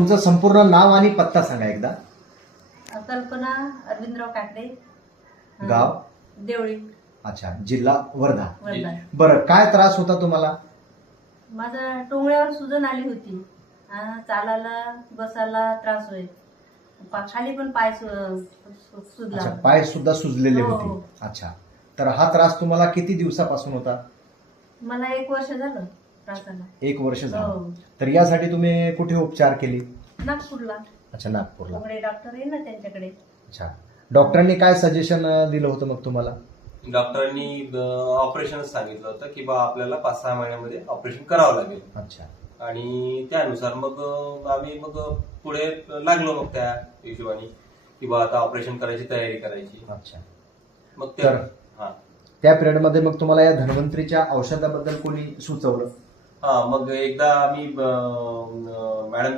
तुमचं संपूर्ण नाव आणि पत्ता सांगा एकदा. कल्पना अरविंदराव काकडे, गाव देवळी. अच्छा, जिल्हा वर्धा. वर्धा. बरं, काय त्रास होता तुम्हाला? माझा टोंगळ्यावर सुजन आली होती. चालायला बसायला त्रास होईल. खाली पण पाय सुजला. अच्छा, पाय सुद्धा सुजलेले हो. होते. अच्छा, तर हा त्रास तुम्हाला किती दिवसापासून होता? मला 1 वर्ष झालं त्रासाला. 1 वर्ष झालं. हो. तर यासाठी तुम्ही कुठे उपचार केले? नागपूरला. अच्छा, नागपूरला. डॉक्टर आहे ना त्यांच्याकडे. अच्छा, डॉक्टरांनी काय सजेशन दिलं होतं मग तुम्हाला? डॉक्टरांनी ऑपरेशन सांगितलं होतं की बा आपल्याला 5-6 महिन्यामध्ये ऑपरेशन करावं लागेल. अच्छा, आणि त्यानुसार मग आम्ही मग पुढे लागलो मग त्या हिशोबाने की बा आता ऑपरेशन करायची तयारी करायची. अच्छा. मग तर हा त्या पिरियडमध्ये मग तुम्हाला या धन्वंतरीच्या औषधाबद्दल कोणी सुचवलं? मग एकदा आम्ही मॅडम